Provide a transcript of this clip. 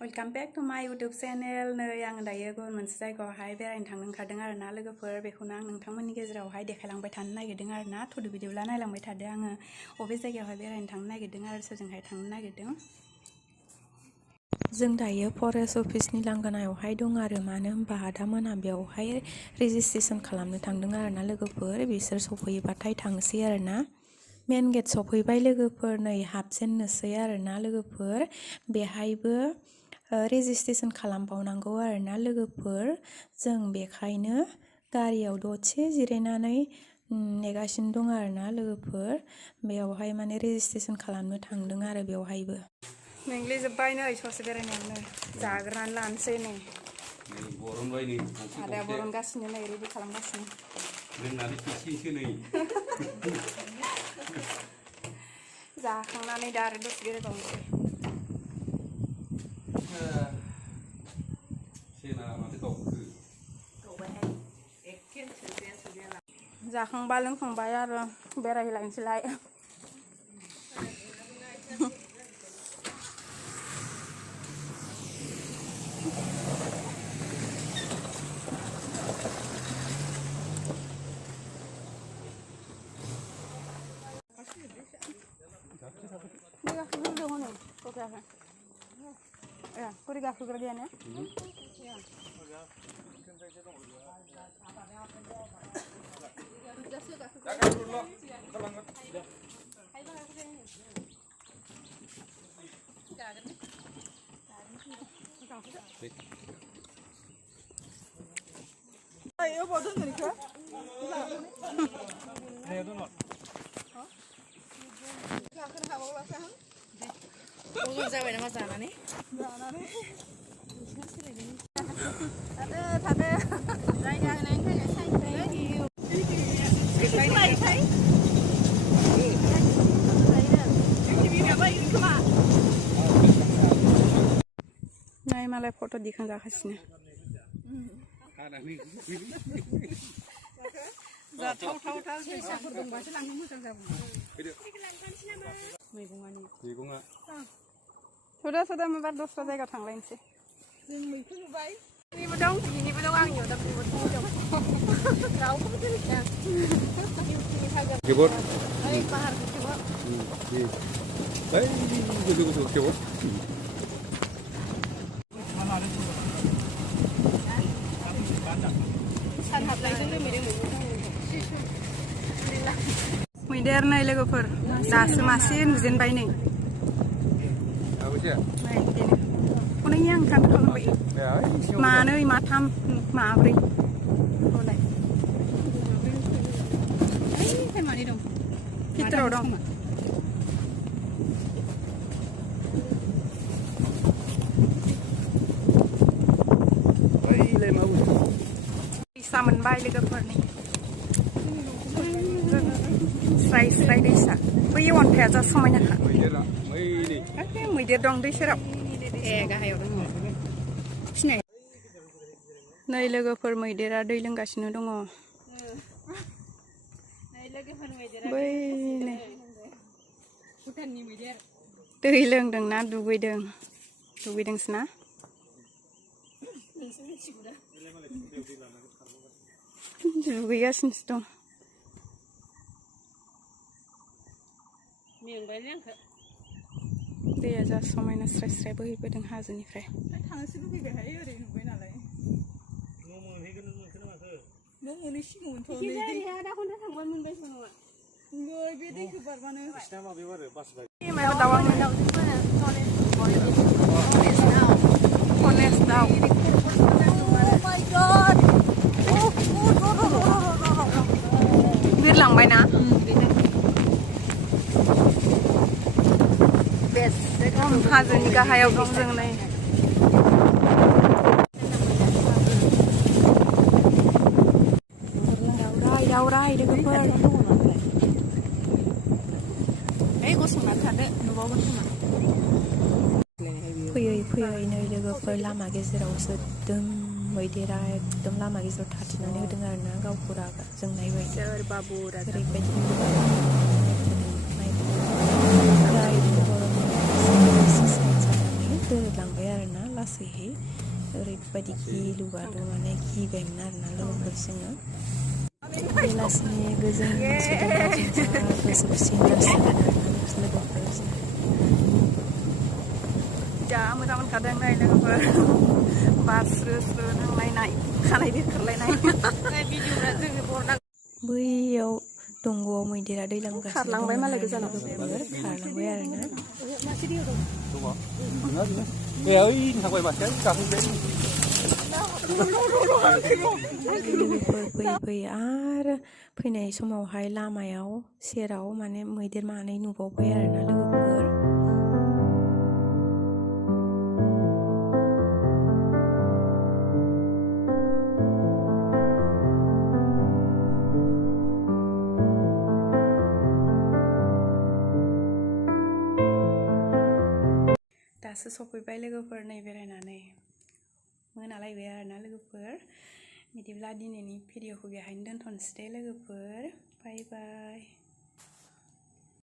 Welcome back to माय YouTube channel नै आं दायो गुबुन मोनसे जायगायावहाय बेरायनो थांनो ओंखारदों आरोना लोगोफोर बेखौनो आं नोंथांमोननि गेजेरावहाय देखायलांबाय थानो नागिरदों आरोना थुदु भिडिअला नायलांबाय थादो आङो बबे जायगायावहाय बेरायनो थांनो नागिरदों आरो सोरजोंहाय थांनो नागिरदों जों दायो फरेस्ट अफिसनि लांगोनायावहाय दं आरो मानो होनबा आदामोना बेयावहाय रेजिस्ट्रेशन खालामनो थांदों आरोना लोगोफोर बिसोर सफैबाथाय थांसै आरोना मेन गेट सफैबाय लोगोफोर नै हाबजेननोसै आरोना लोगोफोर बेहायबो रेजिस्ट्रेशन खालामबावनांगौ आरोना लोगोफोर जों बेखायनो गारियाव दसे जिरायनानै नेगासिनो दं आरोना लोगोफोर बेयावहाय माने रेजिस्ट्रेशन खालामनो थांदों आरो बेवहायबो मेंग्लि जोब्बाय नै ससे बेरायनायावनो जाग्रानानै लानोसै नै बरनबाय नै आदाया बरनगासिनो नै रेडि खालामगासिनो लोंनानै एसे नै जाखांनानै दा आरो दसे बेरायबावनोसै जाखांबा लोंखांबाय आरो बेरायहैलायनोसैलाय Kuri gaku kerjaan ya? Ayo bodoh nih kak? Ayo dulu. Udah sampai nama sana nih. Ada. Jangan nanya saya. Nah, malah foto diखांजागासिनो. Tahu sakur dंबासो लांनो मोजां जागौमोन. मैगङा सुदा माबा दस्रा जायगायाव थांलायनोसै जों मैखुन नुबाय बेनिबो दं बिनिबो दं आंनियाव दा बेबो दं रावखौबो दोनखा केबोट ओइ पाहार केबोट बै गोजौ केबोट सान हाबनायजों मैदेर नै लोगोफोर दासो मासे नुजेनबाय नै हनै आं थांनो खालामबाय मानै माथाम माब्रै मानै दं भितराव दं दैसा मोनबाय लोगोफोरनि स्राय दैसा बै अन्थाइया जा समायनाखा मैदेर दं दै सेराव गाहायाव दङ नै लोगोफोर मैदेरा दै लोंगासिनो दङ बै दै लोंदोंना दुगैदोंसो ना दुगैगासिनोसो दं दैया जा समायना स्राय बोहैबोदों हाजोनिफ्राय थांनोसो लुबैबायहाय ओरै नुबाय नालाय न' मोनहैसिगौमोनथ' आधा घन्टा थांबा मोनबाय नङा नै बे दैखौ बारबानो बिसिना माबायाव आरो बास बाय मायाव दाउ कनेस दाउ Oh my god बिरलांबाय ना हाजोनि गाहायाव दं जों नै दावराय लोगोफोर गसंना थादो नुबावगोन खोमा फैयै नै लोगोफोर लामा गेजेरावसो मैदेरा एकदम लामा गेजेराव थाथिनानै होदों आरोना गावखौ रागा जोंनाय बायदि ओरैबायदि दोलांबाय आरोना लासैहै ओरैबायदि गिलुबालु माने गिबायमोन आरोना लोगोफोर जोङो बेलासिनि गोजोन सुदेम बारजों जा गोसोखौ सिनदास जादों आरोना लोगोफोर जा मोजां मोनखादों नै लोगोफोर बार स्रो स्रो नांलायनाय खानाय बिरखारलायनाय भिडिअ'फ्रा जोंनि बरना बैयाव दंग'आव मैदेरा दैलांगासिनो खारलांबाय मालाय दंमोन गोजानाव लोगोफोर खारलांबाय आरोना लोगोफोर फैयै फैयै आरो फैनाय समावहाय लामायाव सेराव माने मैदेर मानै नुबावबाय आरोना लोगोफोर दासो सफैबाय लोगोफोर नै बेरायनानै मोनालायबाय आरोना लोगोफोर बिदिब्ला दिनैनि भिडिअखौ बेहायनो दोनथ'नोसै दे लोगोफोर बाय बाय